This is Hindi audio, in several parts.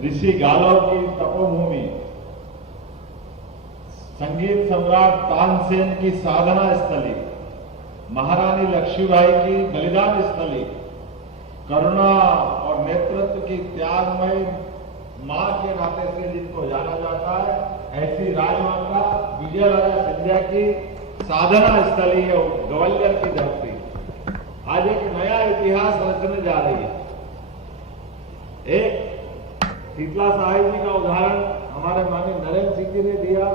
ऋषि गालव की तपोभूमि, संगीत सम्राट तानसेन की साधना स्थली, महारानी लक्ष्मीबाई की बलिदान स्थली, करुणा और नेतृत्व की त्यागमय मां के नाते से जिनको जाना जाता है, ऐसी राजमाता विजयराजा सिंधिया की साधना स्थली है ग्वालियर की धरती। आज एक नया इतिहास रचने जा रही है। एक शीतला साहिब जी का उदाहरण हमारे माननीय नरेंद्र सिंह जी ने दिया।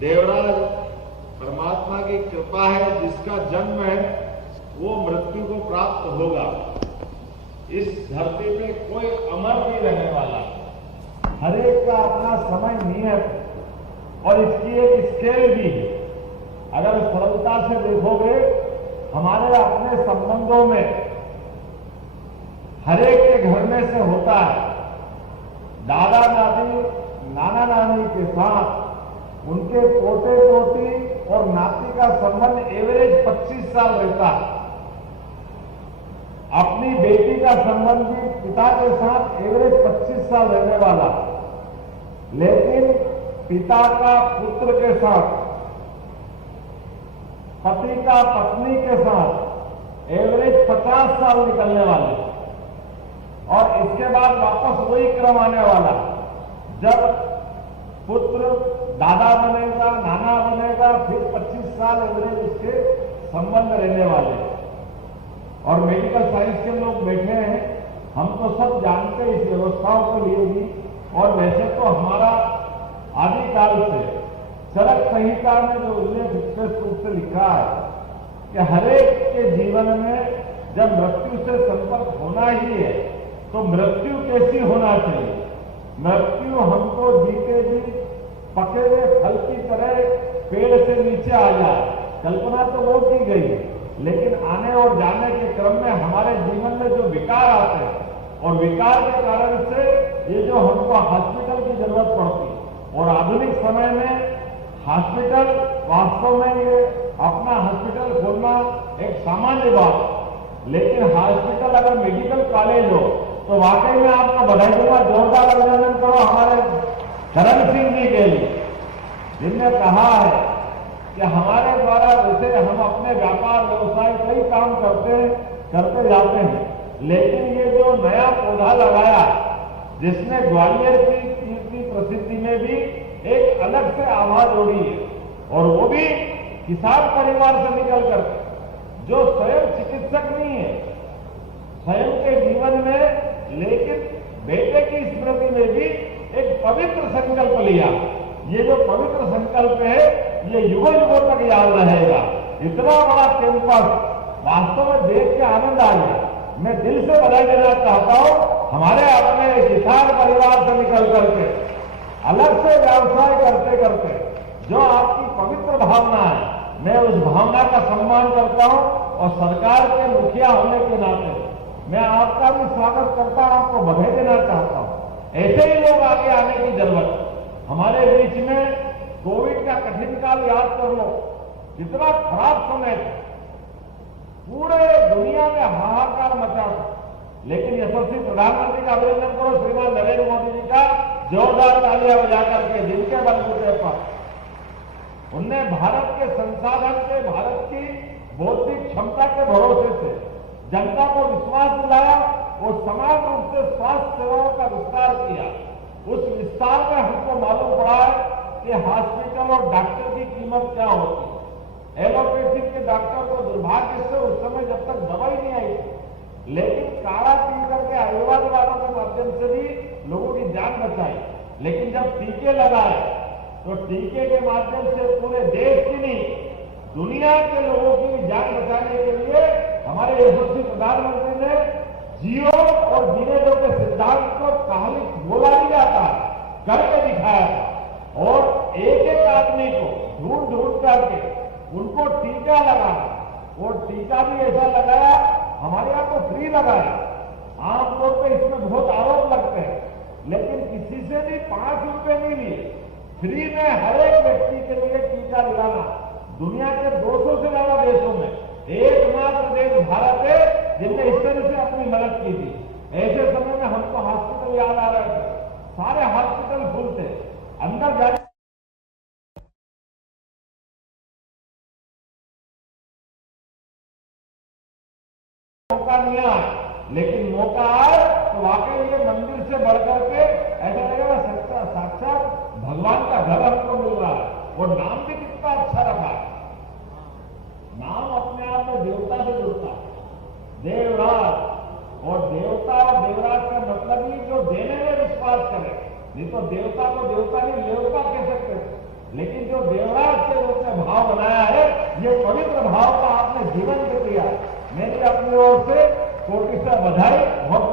देवराज परमात्मा की कृपा है, जिसका जन्म है वो मृत्यु को प्राप्त होगा। इस धरती पे कोई अमर नहीं रहने वाला, हर एक का अपना समय नियत और इसकी एक स्केल भी है। अगर सरलता से देखोगे, हमारे अपने संबंधों में हर एक के घर में से होता है। दादा दादी नाना नानी के साथ उनके पोते पोती और नाती का संबंध एवरेज 25 साल रहता है। अपनी बेटी का संबंध भी पिता के साथ एवरेज 25 साल रहने वाला, लेकिन पिता का पुत्र के साथ, पति का पत्नी के साथ एवरेज 50 साल निकलने वाले, और इसके बाद वापस वही क्रम आने वाला, जब पुत्र दादा बनेगा, नाना बनेगा, फिर 25 साल एवरेज इसके संबंध रहने वाले। और मेडिकल साइंस के लोग बैठे हैं, हम तो सब जानते हैं इस व्यवस्थाओं के लिए भी। और वैसे तो हमारा आदिकाल से चरक संहिता में जो उल्लेख स्पष्ट रूप से लिखा है कि हरेक के जीवन में जब मृत्यु से संपर्क होना ही है, तो मृत्यु कैसी होना चाहिए। मृत्यु हमको जीते जी पके हुए फल की तरह पेड़ से नीचे आ जाए, कल्पना तो वो की गई, लेकिन आने और जाने के क्रम में हमारे जीवन में जो विकार आते हैं, और विकार के कारण से ये जो हमको हॉस्पिटल की जरूरत पड़ती है, और आधुनिक समय में हॉस्पिटल वास्तव में ये अपना हॉस्पिटल खोलना एक सामान्य बात, लेकिन हॉस्पिटल अगर मेडिकल कॉलेज हो तो वाकई में आपको बधाई दूंगा, जोरदार अभिनंदन करो हमारे धर्म सिंह जी के लिए, जिनने कहा है कि हमारे द्वारा जैसे हम अपने व्यापार व्यवसाय कई काम करते जाते हैं, लेकिन ये जो नया पौधा लगाया, जिसने ग्वालियर की कीर्ति प्रसिद्धि में भी एक अलग से आवाज जोड़ी है, और वो भी किसान परिवार से निकल कर, जो स्वयं चिकित्सक नहीं है, स्वयं के जीवन में, लेकिन बेटे की स्मृति में भी एक पवित्र संकल्प लिया। ये जो पवित्र संकल्प है, ये युगों युगों तक याद रहेगा। इतना बड़ा कैंपस वास्तव में देख के आनंद आ गया। मैं दिल से बधाई देना चाहता हूं हमारे अपने किसान परिवार से निकल करके अलग से व्यवसाय करते करते जो आपकी पवित्र भावना है, मैं उस भावना का सम्मान करता हूं, और सरकार के मुखिया होने के नाते मैं आपका भी स्वागत करता हूं, आपको बधाई देना चाहता हूं। ऐसे ही लोग आगे आने की जरूरत। हमारे बीच में कोविड का कठिन काल याद कर लो, कितना खराब समय था, पूरे दुनिया में हाहाकार मचा था, लेकिन यशस्वी प्रधानमंत्री का अभिनंदन करो श्रीमान नरेंद्र मोदी जी का, जोरदार तालियां बजा करके, जिनके बलबूते पर उनने भारत के संसाधन से, भारत की बौद्धिक क्षमता के भरोसे से जनता को विश्वास दिलाया, और समान रूप से स्वास्थ्य सेवाओं का विस्तार किया। उस विस्तार में हमको मालूम पड़ा है कि हॉस्पिटल और डॉक्टर की कीमत क्या होती है। एलोपैथिक के डॉक्टर को दुर्भाग्य से उस समय जब तक दवाई नहीं आई थी, लेकिन काढ़ा पी करके आयुर्वेद वालों के माध्यम से भी लोगों की जान बचाई। लेकिन जब टीके लगाए, तो टीके के माध्यम से पूरे देश की नहीं, दुनिया के लोगों की जान बचाने के लिए हमारे यशस्वी प्रधानमंत्री ने जियो और जीने दो के सिद्धांत को कहानी बोला नहीं जाता, करके दिखाया था। और एक एक आदमी को ढूंढ ढूंढ करके उनको टीका लगाना, वो टीका भी ऐसा लगाया, हमारे यहाँ तो फ्री लगाया। आमतौर पर इसमें बहुत आरोप लगते हैं, लेकिन किसी से भी 5 रुपए नहीं लिए, फ्री में हर एक व्यक्ति के लिए टीका दिलाना। दुनिया के 200 से ज्यादा देशों में एकमात्र देश भारत है जिनने इस तरह से अपनी मदद की थी। ऐसे समय में हमको हॉस्पिटल याद आ रहे थे, सारे हॉस्पिटल फुल थे, अंदर जाने मौका नहीं आया, लेकिन मौका आए तो वाकई ये मंदिर से बढ़कर के ऐसा लगेगा सच्चा साक्षात भगवान का घर हमको मिल रहा है। और नाम भी कितना अच्छा रखा है, नाम अपने आप में देवता से जुड़ता है, देवराज। और देवता और देवराज का मतलब ही जो देने में विश्वास करे, नहीं तो देवता को देवता नहीं देवता कह सकते, लेकिन जो देवराज के रूप में भाव बनाया है, ये पवित्र भाव का आपने जीवन से किया। मेरी अपनी ओर से कोटि से बधाई। बहुत